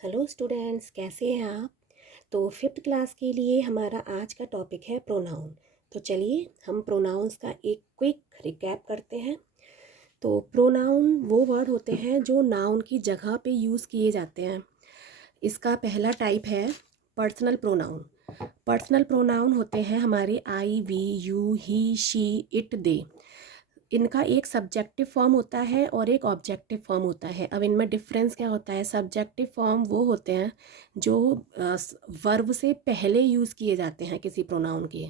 Hello students, कैसे हैं आप। तो फिफ्थ क्लास के लिए हमारा आज का टॉपिक है प्रोनाउन। तो चलिए हम प्रोनाउंस का एक क्विक रिकैप करते हैं। तो प्रोनाउन वो वर्ड होते हैं जो नाउन की जगह पे यूज़ किए जाते हैं। इसका पहला टाइप है पर्सनल प्रोनाउन। पर्सनल प्रोनाउन होते हैं हमारे I, we, you, he, she, it, they. इनका एक सब्जेक्टिव फॉर्म होता है और एक ऑब्जेक्टिव फॉर्म होता है। अब इनमें डिफरेंस क्या होता है। सब्जेक्टिव फॉर्म वो होते हैं जो वर्ब से पहले यूज़ किए जाते हैं किसी प्रोनाउन के,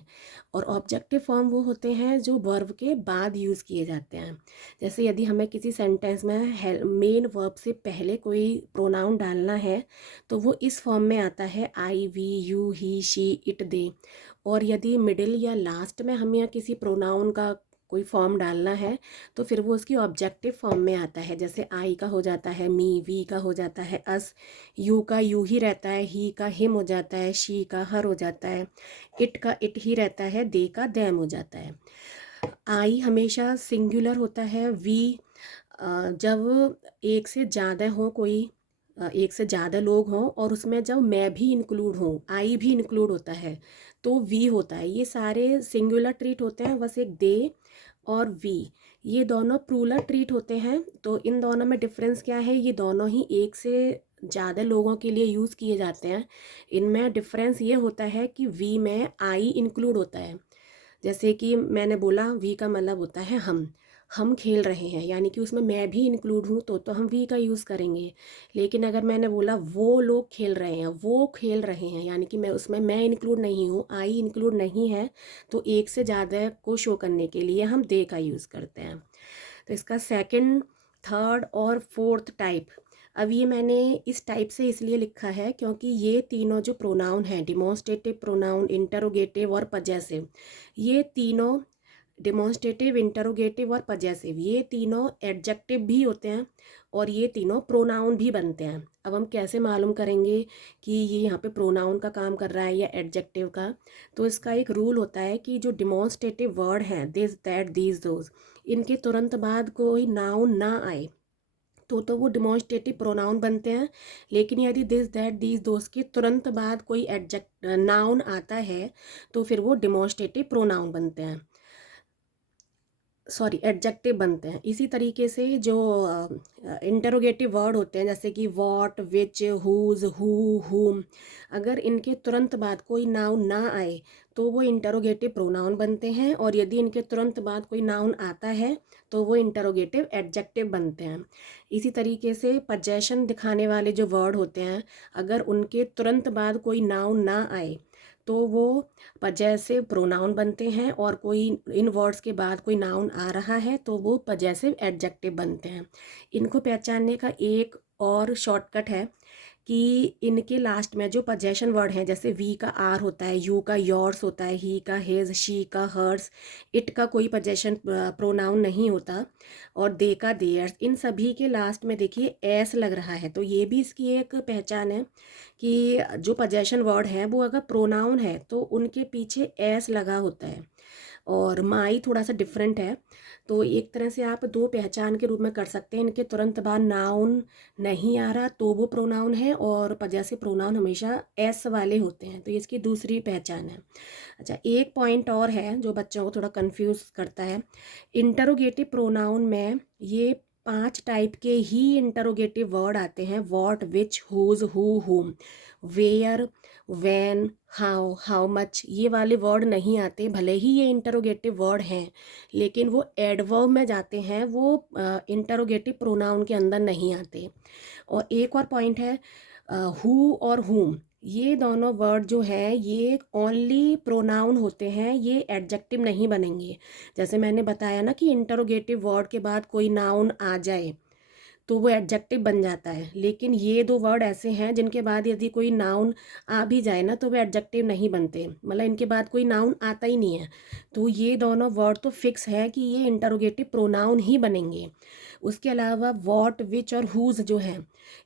और ऑब्जेक्टिव फॉर्म वो होते हैं जो वर्ब के बाद यूज़ किए जाते हैं। जैसे यदि हमें किसी सेंटेंस में मेन वर्ब से पहले कोई प्रोनाउन डालना है तो वो इस फॉर्म में आता है I, we, you, he, she, it, they. और यदि मिडिल या लास्ट में हमें किसी प्रोनाउन का कोई फॉर्म डालना है तो फिर वो उसकी ऑब्जेक्टिव फॉर्म में आता है। जैसे आई का हो जाता है मी, वी का हो जाता है अस, यू का यू ही रहता है, ही का हिम हो जाता है, शी का हर हो जाता है, इट का इट ही रहता है, दे का दैम हो जाता है। आई हमेशा सिंगुलर होता है। वी जब एक से ज़्यादा हो कोई, एक से ज़्यादा लोग हों और उसमें जब मैं भी इंक्लूड हूँ, आई भी इंक्लूड होता है तो वी होता है। ये सारे सिंगुलर ट्रीट होते हैं। बस एक दे और वी, ये दोनों प्लूरल ट्रीट होते हैं। तो इन दोनों में डिफरेंस क्या है। ये दोनों ही एक से ज़्यादा लोगों के लिए यूज़ किए जाते हैं। इनमें डिफरेंस ये होता है कि वी में आई इंक्लूड होता है। जैसे कि मैंने बोला वी का मतलब होता है हम खेल रहे हैं, यानी कि उसमें मैं भी इंक्लूड हूँ तो हम वी का यूज़ करेंगे। लेकिन अगर मैंने बोला वो लोग खेल रहे हैं, वो खेल रहे हैं, यानी कि मैं उसमें मैं इंक्लूड नहीं हूँ, आई इंक्लूड नहीं है, तो एक से ज़्यादा को शो करने के लिए हम दे का यूज़ करते हैं। तो इसका सेकंड, थर्ड और फोर्थ टाइप। अब ये मैंने इस टाइप से इसलिए लिखा है क्योंकि ये तीनों जो प्रोनाउन हैं, डिमॉन्स्ट्रेटिव प्रोनाउन, इंटरोगेटिव और पजेसिव, ये तीनों डिमॉन्स्ट्रेटिव, इंटरोगेटिव और पजेसिव, ये तीनों एडजेक्टिव भी होते हैं और ये तीनों प्रोनाउन भी बनते हैं। अब हम कैसे मालूम करेंगे कि ये यहाँ पे प्रोनाउन का काम कर रहा है या एडजेक्टिव का। तो इसका एक रूल होता है कि जो डिमॉन्स्ट्रेटिव वर्ड हैं, दिस, दैट, दीज, दोज, इनके तुरंत बाद कोई नाउन ना आए तो वो डिमॉन्स्ट्रेटिव प्रोनाउन बनते हैं। लेकिन यदि दिस, दैट, दीज, दोस के तुरंत बाद कोई एडजेक्ट नाउन आता है तो फिर वो डिमॉन्स्ट्रेटिव प्रोनाउन बनते हैं, सॉरी एडजेक्टिव बनते हैं। इसी तरीके से जो इंटरोगेटिव वर्ड होते हैं जैसे कि वॉट, विच, हुज, हु, हुम, अगर इनके तुरंत बाद कोई नाउन ना आए तो वो इंटरोगेटिव प्रोनाउन बनते हैं, और यदि इनके तुरंत बाद कोई नाउन आता है तो वो इंटरोगेटिव एडजेक्टिव बनते हैं। इसी तरीके से पजेशन दिखाने वाले जो वर्ड होते हैं, अगर उनके तुरंत बाद कोई नाउन ना आए तो वो पजेसिव प्रोनाउन बनते हैं, और कोई इन वर्ड्स के बाद कोई नाउन आ रहा है तो वो पजेसिव एडजेक्टिव बनते हैं। इनको पहचानने का एक और शॉर्टकट है कि इनके लास्ट में जो पजेशन वर्ड हैं, जैसे वी का आर होता है, यू का योर्स होता है, ही का हिज, शी का हर्स, इट का कोई पजेशन प्रोनाउन नहीं होता, और दे का देयर्स, इन सभी के लास्ट में देखिए एस लग रहा है। तो ये भी इसकी एक पहचान है कि जो पजेशन वर्ड है वो अगर प्रोनाउन है तो उनके पीछे एस लगा होता है। और माई थोड़ा सा डिफरेंट है। तो एक तरह से आप दो पहचान के रूप में कर सकते हैं। इनके तुरंत बाद नाउन नहीं आ रहा तो वो प्रोनाउन है, और पजेसिव प्रोनाउन हमेशा एस वाले होते हैं, तो ये इसकी दूसरी पहचान है। अच्छा, एक पॉइंट और है जो बच्चों को थोड़ा कंफ्यूज करता है। इंटरोगेटिव प्रोनाउन में ये 5 टाइप के ही इंटरोगेटिव वर्ड आते हैं। वॉट, विच, हुज, हु, हुम, वेयर, व्हेन, हाउ मच, ये वाले वर्ड नहीं आते। भले ही ये इंटरोगेटिव वर्ड हैं लेकिन वो एडवर्ब में जाते हैं, वो इंटरोगेटिव प्रोनाउन के अंदर नहीं आते। और एक और पॉइंट है, हु और हुम, ये दोनों वर्ड जो है ये ओनली प्रोनाउन होते हैं, ये एडजेक्टिव नहीं बनेंगे। जैसे मैंने बताया ना कि इंटरोगेटिव वर्ड के बाद कोई नाउन आ जाए तो वो एडजेक्टिव बन जाता है, लेकिन ये दो वर्ड ऐसे हैं जिनके बाद यदि कोई नाउन आ भी जाए ना तो वो एडजेक्टिव नहीं बनते, मतलब इनके बाद कोई नाउन आता ही नहीं है। तो ये दोनों वर्ड तो फिक्स है कि ये इंटरोगेटिव प्रोनाउन ही बनेंगे। उसके अलावा वॉट, विच और हुज जो है,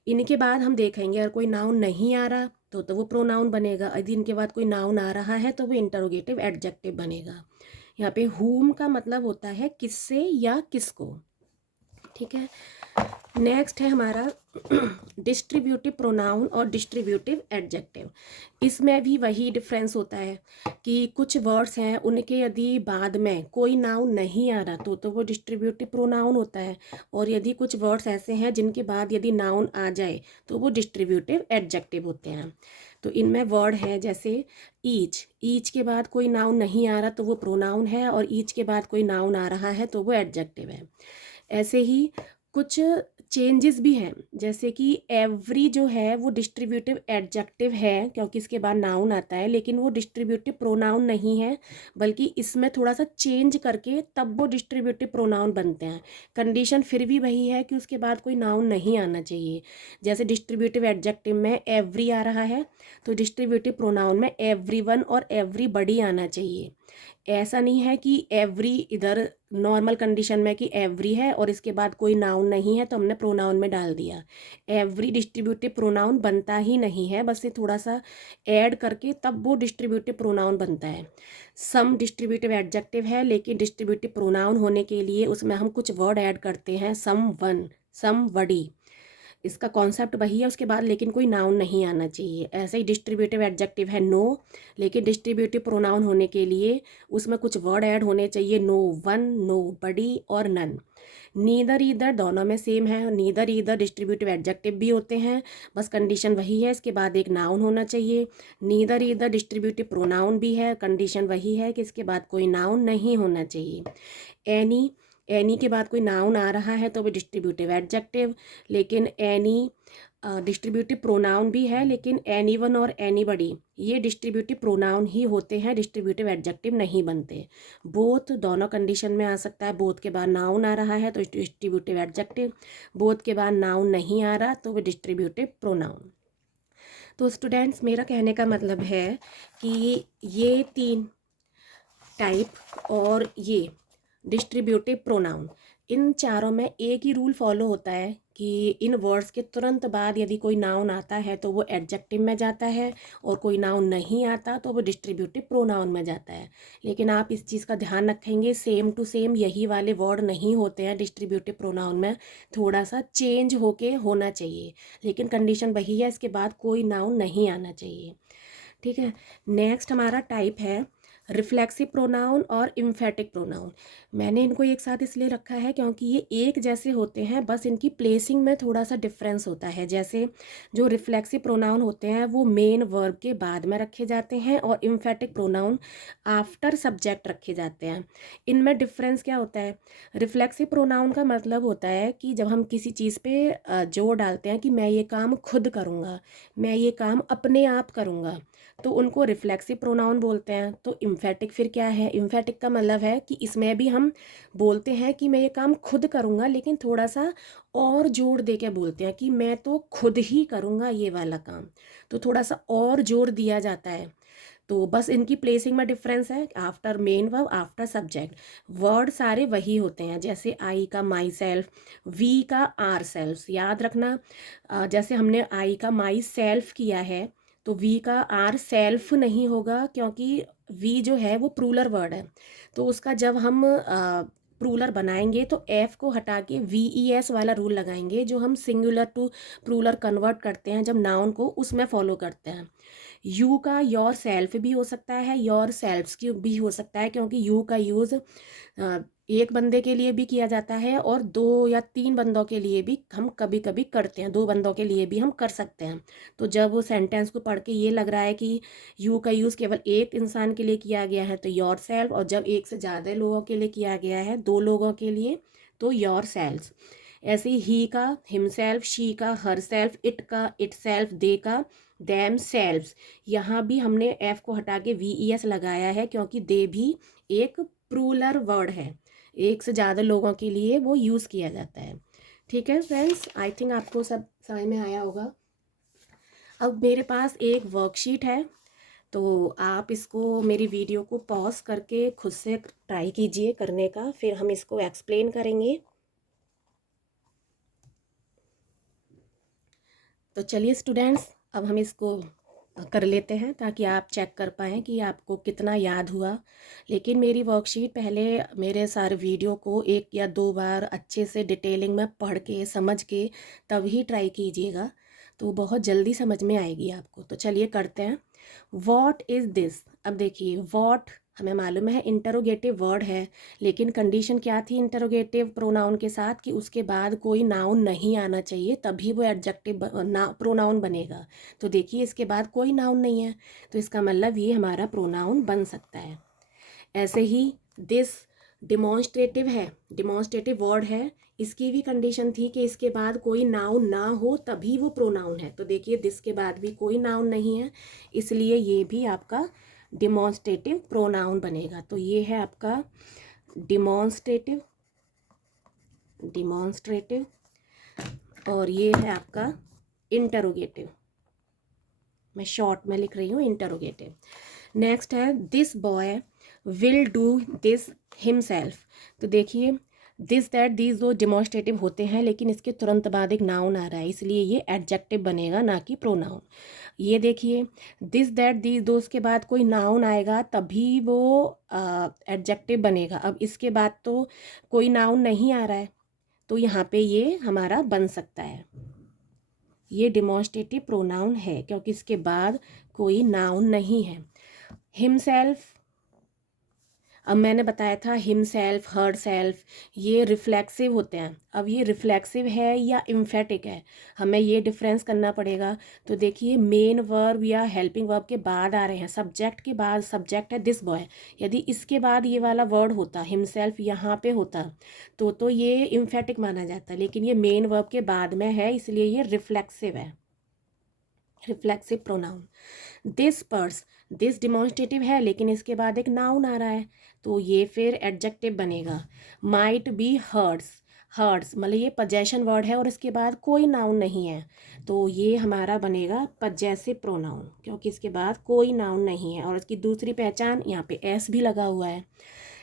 इनके बाद हम देखेंगे अगर कोई नाउन नहीं आ रहा तो वो प्रोनाउन बनेगा, यदि इनके बाद कोई नाउन आ रहा है तो वो इंटरोगेटिव एडजेक्टिव बनेगा। यहाँ पे हुम का मतलब होता है किससे या किसको, ठीक है। नेक्स्ट है हमारा डिस्ट्रीब्यूटिव प्रोनाउन और डिस्ट्रीब्यूटिव एडजेक्टिव। इसमें भी वही डिफरेंस होता है कि कुछ वर्ड्स हैं उनके यदि बाद में कोई नाउन नहीं आ रहा तो वो डिस्ट्रीब्यूटिव प्रोनाउन होता है, और यदि कुछ वर्ड्स ऐसे हैं जिनके बाद यदि नाउन आ जाए तो वो डिस्ट्रीब्यूटिव एडजेक्टिव होते हैं। तो इनमें वर्ड है जैसे ईच, ईच के बाद कोई नाउन नहीं आ रहा तो वो प्रोनाउन है, और ईच के बाद कोई नाउन आ रहा है तो वो एडजेक्टिव है। ऐसे ही कुछ चेंजेस भी हैं, जैसे कि एवरी जो है वो डिस्ट्रीब्यूटिव एडजेक्टिव है क्योंकि इसके बाद नाउन आता है, लेकिन वो डिस्ट्रीब्यूटिव प्रोनाउन नहीं है, बल्कि इसमें थोड़ा सा चेंज करके तब वो डिस्ट्रीब्यूटिव प्रोनाउन बनते हैं। कंडीशन फिर भी वही है कि उसके बाद कोई नाउन नहीं आना चाहिए। जैसे डिस्ट्रीब्यूटिव एडजेक्टिव में एवरी आ रहा है तो डिस्ट्रीब्यूटिव प्रोनाउन में एवरीवन और एवरीबॉडी आना चाहिए। ऐसा नहीं है कि एवरी इधर नॉर्मल कंडीशन में कि एवरी है और इसके बाद कोई नाउन नहीं है तो हमने प्रोनाउन में डाल दिया। एवरी डिस्ट्रीब्यूटिव प्रोनाउन बनता ही नहीं है, बस ये थोड़ा सा ऐड करके तब वो डिस्ट्रीब्यूटिव प्रोनाउन बनता है। सम डिस्ट्रीब्यूटिव एडजेक्टिव है, लेकिन डिस्ट्रीब्यूटिव प्रोनाउन होने के लिए उसमें हम कुछ वर्ड ऐड करते हैं, सम वन, सम वडी। इसका कॉन्सेप्ट वही है उसके बाद, लेकिन कोई नाउन नहीं आना चाहिए। ऐसे ही डिस्ट्रीब्यूटिव एडजेक्टिव है नो, लेकिन डिस्ट्रीब्यूटिव प्रोनाउन होने के लिए उसमें कुछ वर्ड ऐड होने चाहिए, नो वन, नो बडी और नन। नीदर ईदर दोनों में सेम है, नीदर ईदर डिस्ट्रीब्यूटिव एडजेक्टिव भी होते हैं, बस कंडीशन वही है, इसके बाद एक नाउन होना चाहिए। नीदर ईदर डिस्ट्रीब्यूटिव प्रोनाउन भी है, कंडीशन वही है कि इसके बाद कोई नाउन नहीं होना चाहिए। एनी, एनी के बाद कोई नाउन आ रहा है तो वो डिस्ट्रीब्यूटिव एडजेक्टिव, लेकिन एनी डिस्ट्रीब्यूटिव प्रोनाउन भी है, लेकिन एनी वन और एनीबडी ये डिस्ट्रीब्यूटिव प्रोनाउन ही होते हैं, डिस्ट्रीब्यूटिव एडजेक्टिव नहीं बनते। बोथ दोनों कंडीशन में आ सकता है, बोथ के बाद नाउन आ रहा है तो डिस्ट्रीब्यूटिव एडजेक्टिव, बोथ के बाद नाउन नहीं आ रहा तो वो डिस्ट्रीब्यूटिव प्रोनाउन। तो स्टूडेंट्स, मेरा कहने का मतलब है कि ये तीन टाइप और ये डिस्ट्रीब्यूटिव प्रोनाउन, इन चारों में एक ही रूल फॉलो होता है कि इन वर्ड्स के तुरंत बाद यदि कोई नाउन आता है तो वो एडजेक्टिव में जाता है, और कोई नाउन नहीं आता तो वो डिस्ट्रीब्यूटिव प्रोनाउन में जाता है। लेकिन आप इस चीज़ का ध्यान रखेंगे, सेम टू सेम यही वाले वर्ड नहीं होते हैं डिस्ट्रीब्यूटिव प्रोनाउन में, थोड़ा सा चेंज होके होना चाहिए, लेकिन कंडीशन वही है, इसके बाद कोई नाउन नहीं आना चाहिए। ठीक है। नेक्स्ट हमारा टाइप है रिफ्लेक्सिव प्रोनाउन और इम्फेटिक प्रोनाउन। मैंने इनको एक साथ इसलिए रखा है क्योंकि ये एक जैसे होते हैं, बस इनकी प्लेसिंग में थोड़ा सा डिफरेंस होता है। जैसे जो रिफ्लेक्सिव प्रोनाउन होते हैं वो मेन वर्ब के बाद में रखे जाते हैं, और इम्फेटिक प्रोनाउन आफ्टर सब्जेक्ट रखे जाते हैं। इनमें डिफरेंस क्या होता है? रिफ्लेक्सिव प्रोनाउन का मतलब होता है कि जब हम किसी चीज़ पे जोर डालते हैं कि मैं ये काम खुद करूँगा, मैं ये काम अपने आप करूँगा, तो उनको रिफ्लेक्सिव प्रोनाउन बोलते हैं। तो इम्फेटिक फिर क्या है? इम्फेटिक का मतलब है कि इसमें भी हम बोलते हैं कि मैं ये काम खुद करूँगा, लेकिन थोड़ा सा और जोर दे के बोलते हैं कि मैं तो खुद ही करूँगा ये वाला काम, तो थोड़ा सा और जोर दिया जाता है। तो बस इनकी प्लेसिंग में डिफरेंस है, after main verb, after subject. Word सारे वही होते हैं, जैसे आई का माई सेल्फ, वी का आर सेल्फ, याद रखना। जैसे हमने आई का माई सेल्फ किया है तो वी का आर सेल्फ नहीं होगा, क्योंकि वी जो है वो प्रूलर वर्ड है, तो उसका जब हम प्रूलर बनाएंगे तो एफ को हटा के वी ई एस वाला रूल लगाएंगे, जो हम सिंगुलर टू प्रूलर कन्वर्ट करते हैं जब नाउन को, उसमें फॉलो करते हैं। यू का योर सेल्फ भी हो सकता है, योर सेल्फ्स की भी हो सकता है, क्योंकि यू का यूज़ एक बंदे के लिए भी किया जाता है और दो या तीन बंदों के लिए भी हम कभी कभी करते हैं, दो बंदों के लिए भी हम कर सकते हैं। तो जब वो सेंटेंस को पढ़ के ये लग रहा है कि यू का यूज़ केवल एक इंसान के लिए किया गया है तो योर सेल्फ, और जब एक से ज़्यादा लोगों के लिए किया गया है, दो लोगों के लिए, तो योर सेल्फ। ऐसे ही का हिमसेल्फ, शी का हर सेल्फ, इट का इट सेल्फ, दे का दैम सेल्व्स। यहाँ भी हमने एफ को हटा के वी ई एस लगाया है, क्योंकि दे भी एक प्रूलर वर्ड है, एक से ज़्यादा लोगों के लिए वो यूज़ किया जाता है। ठीक है फ्रेंड्स, आई थिंक आपको सब समझ में आया होगा। अब मेरे पास एक वर्कशीट है, तो आप इसको, मेरी वीडियो को पॉज करके खुद से ट्राई कीजिए करने का, फिर हम इसको एक्सप्लेन करेंगे। तो चलिए स्टूडेंट्स, अब हम इसको कर लेते हैं ताकि आप चेक कर पाएँ कि आपको कितना याद हुआ। लेकिन मेरी वर्कशीट पहले मेरे सारे वीडियो को 1 या 2 बार अच्छे से डिटेलिंग में पढ़ के समझ के तब ही ट्राई कीजिएगा, तो बहुत जल्दी समझ में आएगी आपको। तो चलिए करते हैं। What is this? अब देखिए, वॉट हमें मालूम है इंटरोगेटिव वर्ड है, लेकिन कंडीशन क्या थी इंटरोगेटिव प्रोनाउन के साथ कि उसके बाद कोई नाउन नहीं आना चाहिए, तभी वो एडजेक्टिव प्रोनाउन बनेगा। तो देखिए इसके बाद कोई नाउन नहीं है, तो इसका मतलब ये हमारा प्रोनाउन बन सकता है। ऐसे ही दिस डिमॉन्स्ट्रेटिव है, डिमॉन्स्ट्रेटिव वर्ड है, इसकी भी कंडीशन थी कि इसके बाद कोई नाउन ना हो तभी वो प्रोनाउन है। तो देखिए दिस के बाद भी कोई नाउन नहीं है, इसलिए ये भी आपका डिमॉन्स्ट्रेटिव प्रोनाउन बनेगा। तो ये है आपका डिमॉन्स्ट्रेटिव, डिमॉन्स्ट्रेटिव, और ये है आपका इंटरोगेटिव। मैं शॉर्ट में लिख रही हूँ इंटरोगेटिव। नेक्स्ट है this boy will do this himself. तो देखिए दिस दैट दीज दो डिमॉन्स्ट्रेटिव होते हैं, लेकिन इसके तुरंत बाद एक नाउन आ रहा है, इसलिए ये एडजेक्टिव बनेगा ना कि प्रोनाउन। ये देखिए दिस दैट दीज दो के बाद कोई नाउन आएगा तभी वो एडजेक्टिव बनेगा। अब इसके बाद तो कोई नाउन नहीं आ रहा है, तो यहाँ पे ये हमारा बन सकता है, ये डिमॉन्स्ट्रेटिव प्रोनाउन है क्योंकि इसके बाद कोई नाउन नहीं है। हिमसेल्फ, अब मैंने बताया था हिमसेल्फ, हर सेल्फ ये रिफ्लेक्सिव होते हैं। अब ये रिफ्लेक्सिव है या इम्फेटिक है, हमें ये डिफरेंस करना पड़ेगा। तो देखिए मेन वर्ब या हेल्पिंग वर्ब के बाद आ रहे हैं, सब्जेक्ट के बाद, सब्जेक्ट है दिस बॉय, यदि इसके बाद ये वाला वर्ड होता हिमसेल्फ यहाँ पे होता तो ये इम्फेटिक माना जाता, लेकिन ये मेन वर्ब के बाद में है इसलिए ये रिफ्लेक्सिव है, reflexive pronoun. This purse, this demonstrative है लेकिन इसके बाद एक नाउन आ रहा है, तो ये फिर एडजेक्टिव बनेगा। माइट बी हर्ट्स, हर्ट्स मतलब ये पजेशन वर्ड है और इसके बाद कोई नाउन नहीं है, तो ये हमारा बनेगा पजेसिव प्रोनाउन क्योंकि इसके बाद कोई नाउन नहीं है। और इसकी दूसरी पहचान यहाँ पे एस भी लगा हुआ है।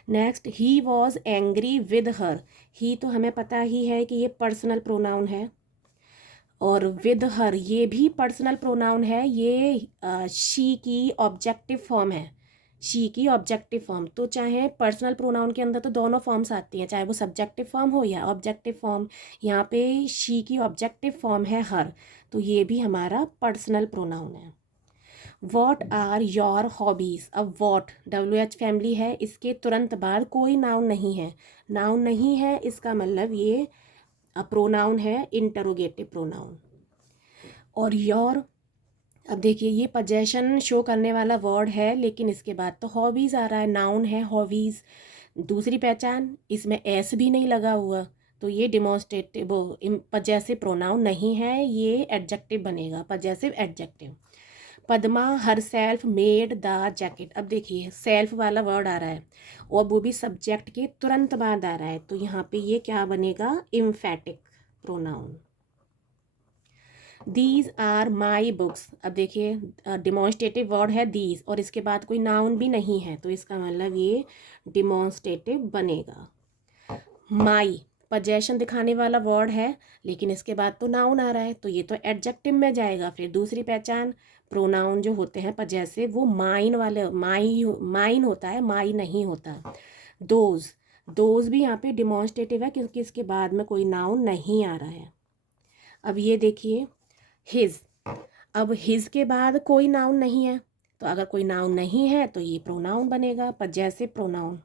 Next he was angry with her, ही तो हमें पता ही है कि ये पर्सनल प्रोनाउन है, और विद हर ये भी पर्सनल प्रोनाउन है, ये शी की ऑब्जेक्टिव फॉर्म है, शी की ऑब्जेक्टिव फॉर्म। तो चाहे पर्सनल प्रोनाउन के अंदर तो दोनों फॉर्म्स आती हैं, चाहे वो सब्जेक्टिव फॉर्म हो या ऑब्जेक्टिव फॉर्म, यहाँ पे शी की ऑब्जेक्टिव फॉर्म है हर, तो ये भी हमारा पर्सनल प्रोनाउन है। वॉट आर योर हॉबीज़, अब वॉट WH फैमिली है, इसके तुरंत बाद कोई नाउन नहीं है, नाउन नहीं है इसका मतलब ये प्रोनाउन है, इंटरोगेटिव प्रोनाउन। और योर, अब देखिए ये पजेशन शो करने वाला वर्ड है लेकिन इसके बाद तो हॉबीज़ आ रहा है, नाउन है हॉबीज़। दूसरी पहचान इसमें एस भी नहीं लगा हुआ, तो ये डिमॉन्स्ट्रेटिव पजेसिव प्रोनाउन नहीं है, ये एडजेक्टिव बनेगा, possessive adjective. Padma her self made the jacket, अब देखिए सेल्फ वाला वर्ड आ रहा है और वो भी सब्जेक्ट के तुरंत बाद आ रहा है, तो यहाँ पे ये क्या बनेगा, emphatic pronoun. These are my books, अब देखिए डिमॉन्स्ट्रेटिव वर्ड है दीज और इसके बाद कोई नाउन भी नहीं है, तो इसका मतलब ये डिमॉन्स्ट्रेटिव बनेगा। माई पजेशन दिखाने वाला वर्ड है लेकिन इसके बाद तो नाउन आ रहा है, तो ये तो एडजेक्टिव में जाएगा। फिर दूसरी पहचान, प्रोनाउन जो होते हैं पजेसिव वो माइन वाले, माइन होता है, माई नहीं होता। दोज, दोज भी यहाँ पे डिमॉन्स्ट्रेटिव है क्योंकि इसके बाद में कोई नाउन नहीं आ रहा है। अब ये देखिए हिज, अब हिज के बाद कोई नाउन नहीं है, तो अगर कोई नाउन नहीं है तो ये प्रोनाउन बनेगा, पजेसिव प्रोनाउन।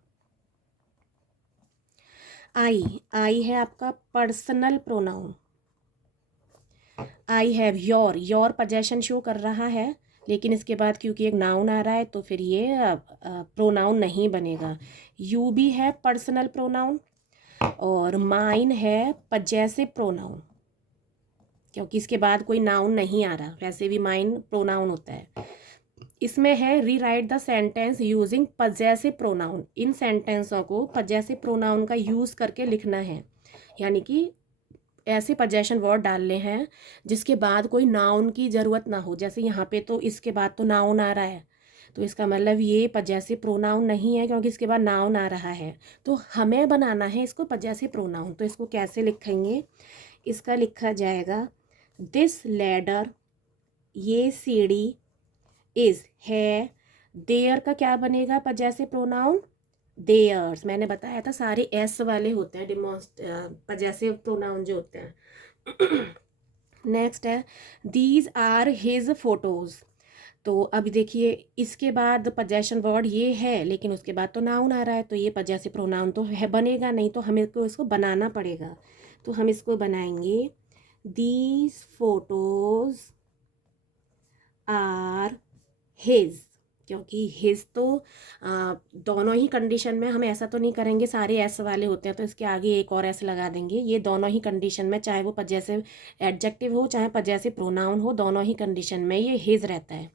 आई, आई है आपका personal pronoun. I have your, your possession show कर रहा है लेकिन इसके बाद क्योंकि एक नाउन आ रहा है तो फिर ये प्रोनाउन नहीं बनेगा। यू भी है पर्सनल प्रोनाउन और माइन है पजेसिव प्रोनाउन क्योंकि इसके बाद कोई नाउन नहीं आ रहा, वैसे भी माइन प्रोनाउन होता है। इसमें है rewrite the sentence using possessive pronoun, इन सेंटेंसों को पजेसिव प्रोनाउन का यूज़ करके लिखना है, यानी कि ऐसे पजेशन वर्ड डालने हैं जिसके बाद कोई नाउन की ज़रूरत ना हो। जैसे यहाँ पे तो इसके बाद तो नाउन आ रहा है, तो इसका मतलब ये पजेसिव प्रोनाउन नहीं है क्योंकि इसके बाद नाउन आ रहा है, तो हमें बनाना है इसको पजेसिव प्रोनाउन। तो इसको कैसे लिखेंगे, इसका लिखा जाएगा दिस लैडर, ये सीढ़ी इज है, देयर का क्या बनेगा पजेसिव प्रोनाउन, देयर्स। मैंने बताया था सारे एस वाले होते हैं पजेसिव प्रोनाउन जो होते हैं। नेक्स्ट है दीज आर हिज फोटोज। तो अभी देखिए इसके बाद पजेशन वर्ड ये है, लेकिन उसके बाद तो नाउन आ रहा है, तो ये पजेसिव प्रोनाउन तो है बनेगा नहीं, तो हमें को इसको बनाना पड़ेगा। तो हम इसको बनाएंगे दीज फोटोज आर हिज, क्योंकि हिज तो दोनों ही कंडीशन में हम ऐसा तो नहीं करेंगे, सारे एस वाले होते हैं तो इसके आगे एक और एस लगा देंगे। ये दोनों ही कंडीशन में, चाहे वो पजेसिव एडजेक्टिव हो चाहे पजेसिव प्रोनाउन हो, दोनों ही कंडीशन में ये हिज रहता है।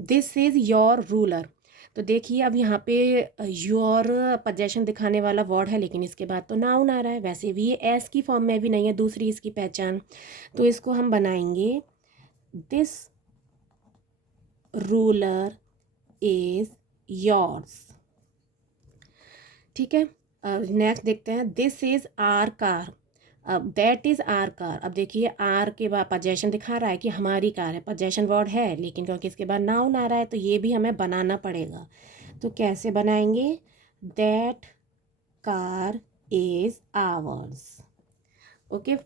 This is your ruler. तो देखिए अब यहाँ पे योर पजेशन दिखाने वाला वर्ड है, लेकिन इसके बाद तो नाउन आ रहा है। वैसे भी ये एस की फॉर्म में भी नहीं है, दूसरी इसकी पहचान। तो इसको हम बनाएंगे दिस रूलर इज योर्स। ठीक है, नेक्स्ट देखते हैं दिस इज आर कार। अब दैट इज आर कार। अब देखिए आर के बाद पजेशन दिखा रहा है कि हमारी कार है, पजेशन वर्ड है, लेकिन क्योंकि इसके बाद नाउन आ रहा है तो ये भी हमें बनाना पड़ेगा। तो कैसे बनाएंगे, that car is ours. Okay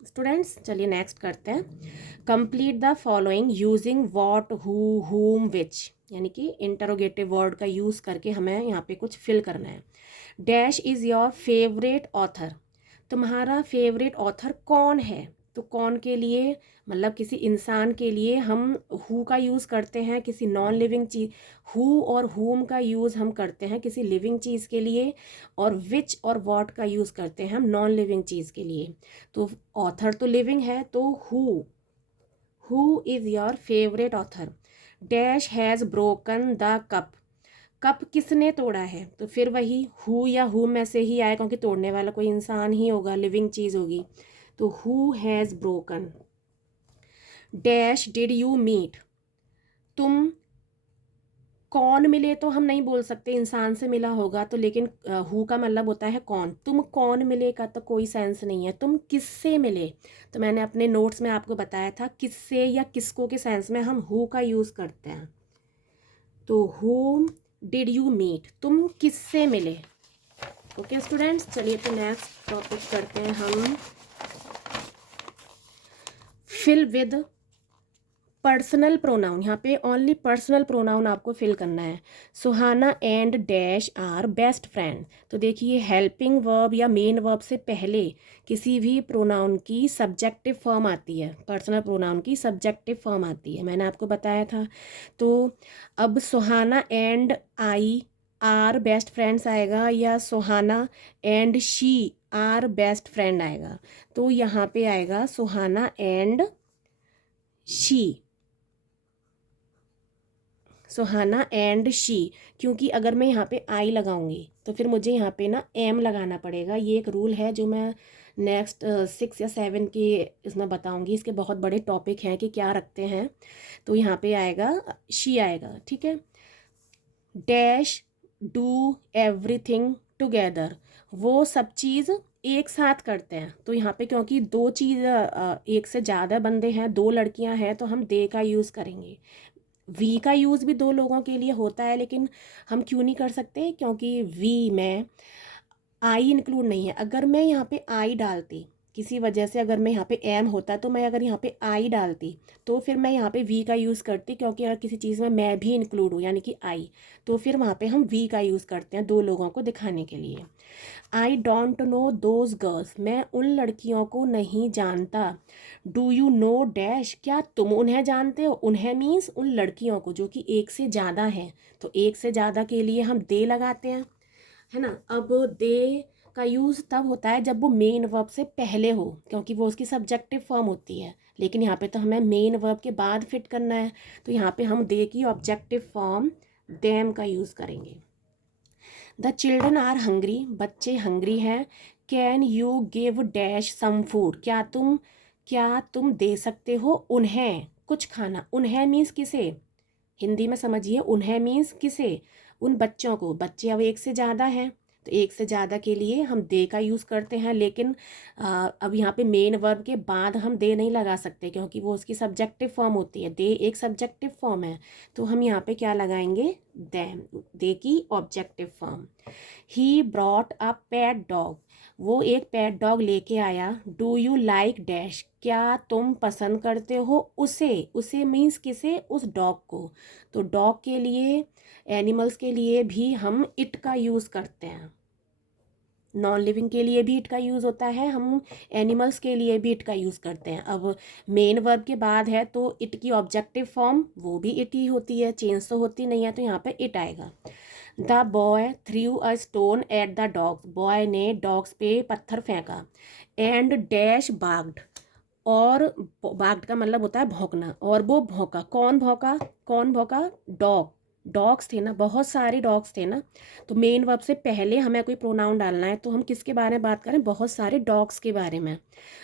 students, चलिए नेक्स्ट करते हैं। Complete the following using what, who, हुम, विच, यानी कि इंटरोगेटिव वर्ड का यूज़ करके हमें यहाँ पे कुछ फिल करना है। Dash is your favourite author. तुम्हारा फेवरेट ऑथर कौन है। तो कौन के लिए मतलब किसी इंसान के लिए हम हु का यूज़ करते हैं, किसी नॉन लिविंग चीज़, हु और हुम का यूज़ हम करते हैं किसी लिविंग चीज़ के लिए, और विच और वॉट का यूज़ करते हैं हम नॉन लिविंग चीज़ के लिए। तो ऑथर तो लिविंग है, तो who is your favourite author. Dash has broken the cup. Cup किसने तोड़ा है, तो फिर वही हु या हु में से ही आए, क्योंकि तोड़ने वाला कोई इंसान ही होगा, लिविंग चीज़ होगी। तो who has broken. Dash did you meet. तुम कौन मिले तो हम नहीं बोल सकते, इंसान से मिला होगा तो, लेकिन हु का मतलब होता है कौन। तुम कौन मिले का तो कोई सेंस नहीं है, तुम किससे मिले। तो मैंने अपने नोट्स में आपको बताया था किससे या किसको के सेंस में हम हु का यूज़ करते हैं। तो हुम डिड यू मीट, तुम किससे मिले। ओके स्टूडेंट्स, चलिए तो नेक्स्ट टॉपिक करते हैं हम, फिल विद पर्सनल प्रोनाउन। यहाँ पे ओनली पर्सनल प्रोनाउन आपको फिल करना है। Suhana and dash are best friend. तो देखिए हेल्पिंग वर्ब या मेन वर्ब से पहले किसी भी प्रोनाउन की सब्जेक्टिव फॉर्म आती है, पर्सनल प्रोनाउन की सब्जेक्टिव फॉर्म आती है, मैंने आपको बताया था। तो अब Suhana and I are best friends आएगा, या Suhana and she are best friend आएगा। तो यहाँ पे आएगा Suhana and she, Suhana and she. क्योंकि अगर मैं यहाँ पे आई लगाऊंगी तो फिर मुझे यहाँ पे ना एम लगाना पड़ेगा। ये एक रूल है जो मैं नेक्स्ट 6 या 7 की इसमें बताऊंगी। इसके बहुत बड़े टॉपिक हैं कि क्या रखते हैं। तो यहाँ पे आएगा शी आएगा, ठीक है। डैश डू एवरीथिंग टुगेदर, वो सब चीज़ एक साथ करते हैं। तो यहाँ पे क्योंकि दो चीज़ एक से ज़्यादा बंदे हैं, दो लड़कियां हैं, तो हम दे का यूज़ करेंगे। वी का यूज़ भी दो लोगों के लिए होता है, लेकिन हम क्यों नहीं कर सकते, क्योंकि वी में आई इंक्लूड नहीं है। अगर मैं यहाँ पे आई डालती किसी वजह से, अगर मैं यहाँ पे एम होता, तो मैं अगर यहाँ पे आई डालती तो फिर मैं यहाँ पे वी का यूज़ करती, क्योंकि अगर किसी चीज़ में मैं भी इंक्लूड हूँ यानी कि आई, तो फिर वहाँ पे हम वी का यूज़ करते हैं दो लोगों को दिखाने के लिए। I don't know those girls, मैं उन लड़कियों को नहीं जानता। डू यू नो डैश, क्या तुम उन्हें जानते हो। उन्हें मीन्स उन लड़कियों को जो कि एक से ज़्यादा हैं, तो एक से ज़्यादा के लिए हम दे लगाते हैं, है ना। अब दे का यूज़ तब होता है जब वो मेन वर्ब से पहले हो, क्योंकि वो उसकी सब्जेक्टिव फॉर्म होती है, लेकिन यहाँ पे तो हमें मेन वर्ब के बाद फिट करना है। तो यहाँ पे हम दे की ऑब्जेक्टिव फॉर्म देम का यूज़ करेंगे। द चिल्ड्रन आर हंग्री, बच्चे हंग्री हैं। Can you give dash some food, क्या तुम दे सकते हो उन्हें कुछ खाना। उन्हें मीन्स किसे, हिंदी में समझिए, उन्हें मीन्स किसे, उन बच्चों को। बच्चे अब एक से ज़्यादा हैं तो एक से ज़्यादा के लिए हम दे का यूज़ करते हैं, लेकिन अब यहाँ पे मेन वर्ब के बाद हम दे नहीं लगा सकते क्योंकि वो उसकी सब्जेक्टिव फॉर्म होती है। दे एक सब्जेक्टिव फॉर्म है, तो हम यहाँ पे क्या लगाएंगे, दे की objective form. He brought a pet dog, वो एक पेट डॉग लेके आया। डू यू लाइक डैश, क्या तुम पसंद करते हो उसे, उसे मीन्स किसे, उस डॉग को। तो डॉग के लिए, एनिमल्स के लिए भी हम इट का यूज़ करते हैं। नॉन लिविंग के लिए भी इट का यूज़ होता है, हम एनिमल्स के लिए भी इट का यूज़ करते हैं। अब मेन वर्ब के बाद है तो इट की ऑब्जेक्टिव फॉर्म वो भी इट ही होती है, चेंज तो होती नहीं है, तो यहाँ पे इट आएगा। The boy through a stone at the dogs, boy ने डॉग्स पे पत्थर फेंका। एंड डैश बाग्ड, और बाग्ड का मतलब होता है भौंकना, और वो भौंका। कौन भौंका, कौन भौंका, डॉग। डॉग्स थे ना, बहुत सारे डॉग्स थे ना, तो मेन वर्ब से पहले हमें कोई प्रोनाउन डालना है, तो हम किसके बारे में बात करें, बहुत सारे डॉग्स के बारे में।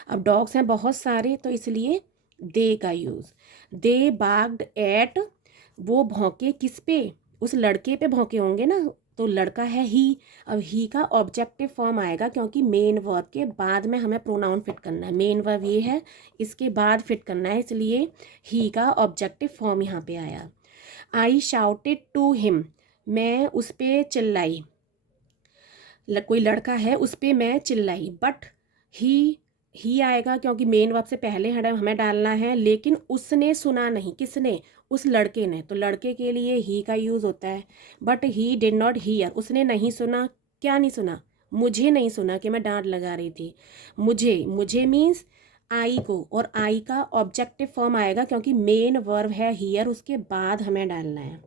अब डॉग्स हैं बहुत सारे, तो इसलिए दे का यूज़। दे बाग्ड एट, वो भौंके किस पे, उस लड़के पे भौंके होंगे ना, तो लड़का है ही। अब ही का ऑब्जेक्टिव फॉर्म आएगा क्योंकि मेन वर्ब के बाद में हमें प्रोनाउन फिट करना है। मेन वर्ब ये है, इसके बाद फिट करना है, इसलिए ही का ऑब्जेक्टिव फॉर्म यहाँ पे आया। आई शाउटेड टू हिम, मैं उस पर चिल्लाई, कोई लड़का है उस पर मैं चिल्लाई। बट ही आएगा क्योंकि मेन वर्ब से पहले हमें डालना है, लेकिन उसने सुना नहीं, किसने, उस लड़के ने, तो लड़के के लिए ही का यूज़ होता है। But he did not here, उसने नहीं सुना, क्या नहीं सुना, मुझे नहीं सुना कि मैं डांट लगा रही थी। मुझे, मुझे मीन्स आई को, और आई का ऑब्जेक्टिव फॉर्म आएगा क्योंकि मेन वर्ब है हियर, उसके बाद हमें डालना है।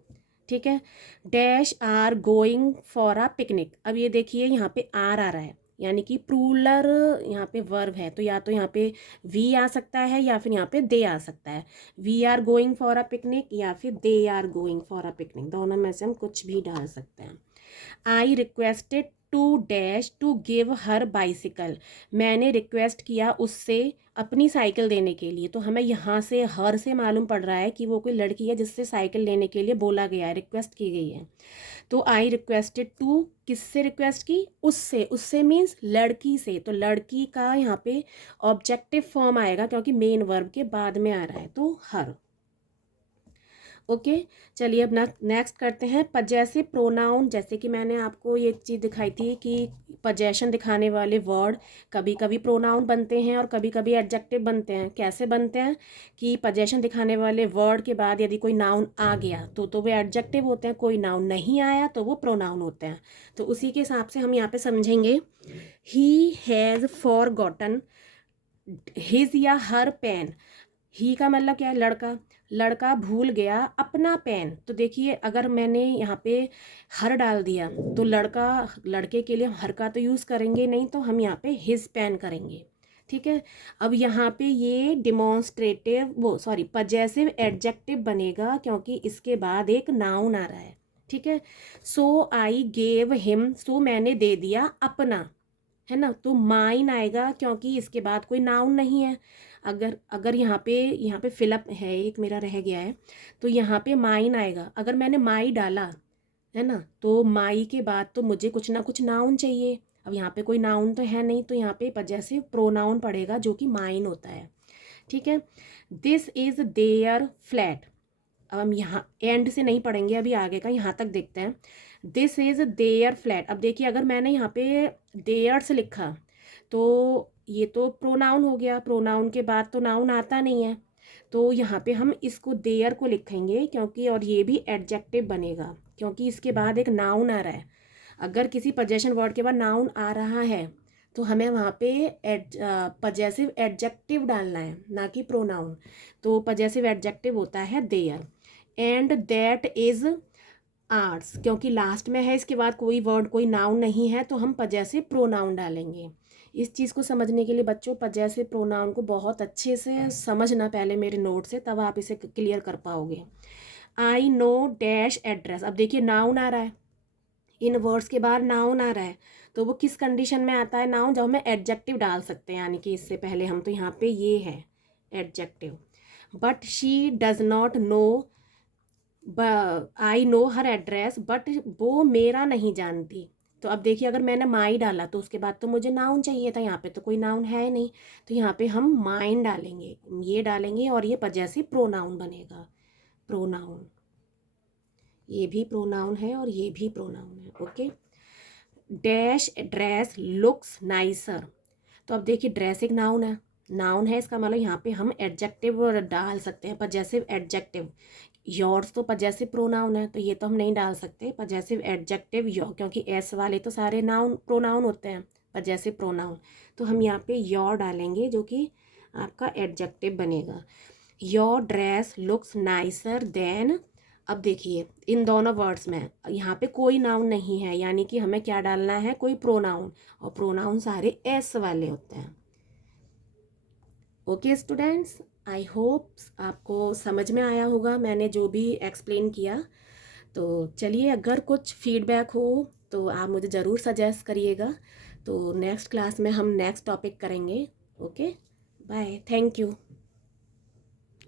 ठीक है। Dash are going for a picnic, अब ये देखिए यहाँ पे आर आ रहा है, यानी कि प्लूरल यहाँ पे वर्ब है, तो या तो यहाँ पे वी आ सकता है या फिर यहाँ पे दे आ सकता है। We are going for a picnic या फिर they are going for a picnic, दोनों में से हम कुछ भी डाल सकते हैं। I requested to dash to give her bicycle, मैंने रिक्वेस्ट किया उससे अपनी साइकिल देने के लिए, तो हमें यहाँ से हर से मालूम पड़ रहा है कि वो कोई लड़की है जिससे साइकिल लेने के लिए बोला गया है, रिक्वेस्ट की गई है। तो आई रिक्वेस्टेड टू, किससे रिक्वेस्ट की, उससे, उससे मीन्स लड़की से, तो लड़की का यहाँ पे ऑब्जेक्टिव फॉर्म आएगा क्योंकि मेन वर्ब के बाद में आ रहा है, तो हर। ओके, चलिए अब नेक्स्ट करते हैं पजेसिव प्रोनाउन। जैसे कि मैंने आपको ये चीज़ दिखाई थी कि पजेशन दिखाने वाले वर्ड कभी कभी प्रोनाउन बनते हैं और कभी कभी एडजेक्टिव बनते हैं। कैसे बनते हैं कि पजेशन दिखाने वाले वर्ड के बाद यदि कोई नाउन आ गया तो वे एडजेक्टिव होते हैं, कोई नाउन नहीं आया तो वो प्रोनाउन होते हैं। तो उसी के हिसाब से हम यहाँ पे समझेंगे। ही हैज़ फॉरगॉटन हिज या हर पेन, ही का मतलब क्या है, लड़का, लड़का भूल गया अपना पेन। तो देखिए अगर मैंने यहाँ पे हर डाल दिया तो लड़का, लड़के के लिए हर का तो यूज़ करेंगे नहीं, तो हम यहाँ पे हिज पेन करेंगे। ठीक है। अब यहाँ पे ये डिमॉन्स्ट्रेटिव, वो सॉरी पजेसिव एडजेक्टिव बनेगा क्योंकि इसके बाद एक नाउन आ रहा है। ठीक है। सो आई गेव हिम, सो मैंने दे दिया अपना, है ना, तो माइन आएगा क्योंकि इसके बाद कोई नाउन नहीं है। अगर अगर यहाँ पे फिलअप है, एक मेरा रह गया है, तो यहाँ पे माइन आएगा। अगर मैंने माई डाला है ना, तो माई के बाद तो मुझे कुछ ना कुछ नाउन चाहिए। अब यहाँ पे कोई नाउन तो है नहीं, तो यहाँ पे पजेसिव प्रोनाउन पड़ेगा जो कि माइन होता है। ठीक है। दिस इज देयर फ्लैट, अब हम यहाँ एंड से नहीं पढ़ेंगे, अभी आगे का यहाँ तक देखते हैं। दिस इज देयर फ्लैट, अब देखिए अगर मैंने यहाँ पे देयर से लिखा तो ये तो प्रोनाउन हो गया, प्रोनाउन के बाद तो नाउन आता नहीं है, तो यहाँ पे हम इसको देयर को लिखेंगे क्योंकि, और ये भी एडजेक्टिव बनेगा क्योंकि इसके बाद एक नाउन आ रहा है। अगर किसी पजेशन वर्ड के बाद नाउन आ रहा है तो हमें वहाँ पे पजेसिव एडजेक्टिव डालना है, ना कि प्रोनाउन। तो पजेसिव एडजेक्टिव होता है there. And that is ours, क्योंकि लास्ट में है, इसके बाद कोई वर्ड, कोई नाउन नहीं है, तो हम पजेसिव प्रोनाउन डालेंगे। इस चीज़ को समझने के लिए बच्चों पजेसिव प्रोनाउन को बहुत अच्छे से समझना पहले मेरे नोट से, तब आप इसे क्लियर कर पाओगे। आई नो डैश एड्रेस, अब देखिए नाउन आ रहा है, इन वर्ड्स के बाद नाउन आ रहा है, तो वो किस कंडीशन में आता है नाउन, जब हमें एडजेक्टिव डाल सकते हैं, यानी कि इससे पहले हम, तो यहाँ पे ये है adjective. But she does not know, I know her address, but वो मेरा नहीं जानती, तो अब देखिए अगर मैंने माई डाला तो उसके बाद तो मुझे नाउन चाहिए था, यहाँ पे तो कोई नाउन है नहीं, तो यहाँ पे हम माइन डालेंगे, ये डालेंगे और ये पजेसिव प्रोनाउन बनेगा, प्रोनाउन। ये भी प्रोनाउन है और ये भी प्रोनाउन है। Okay, dash dress looks nicer. तो अब देखिए ड्रेस एक नाउन है, नाउन है, इसका मतलब यहाँ पे हम एडजेक्टिव डाल सकते हैं, पजेसिव एडजेक्टिव। योर्स तो पजेसिव प्रोनाउन है, तो ये तो हम नहीं डाल सकते पजेसिव एडजेक्टिव योर, क्योंकि एस वाले तो सारे नाउन प्रोनाउन होते हैं, पजेसिव प्रोनाउन। तो हम यहाँ पे योर डालेंगे जो कि आपका एडजेक्टिव बनेगा। Your dress looks nicer than. अब देखिए इन दोनों वर्ड्स में यहाँ पे कोई नाउन नहीं है, यानी कि हमें क्या डालना है, कोई प्रोनाउन, और प्रोनाउन सारे एस वाले होते हैं। ओके स्टूडेंट्स, आई होप आपको समझ में आया होगा मैंने जो भी एक्सप्लेन किया। तो चलिए अगर कुछ फीडबैक हो तो आप मुझे ज़रूर सजेस्ट करिएगा। तो नेक्स्ट क्लास में हम नेक्स्ट टॉपिक करेंगे। Okay, bye, thank you.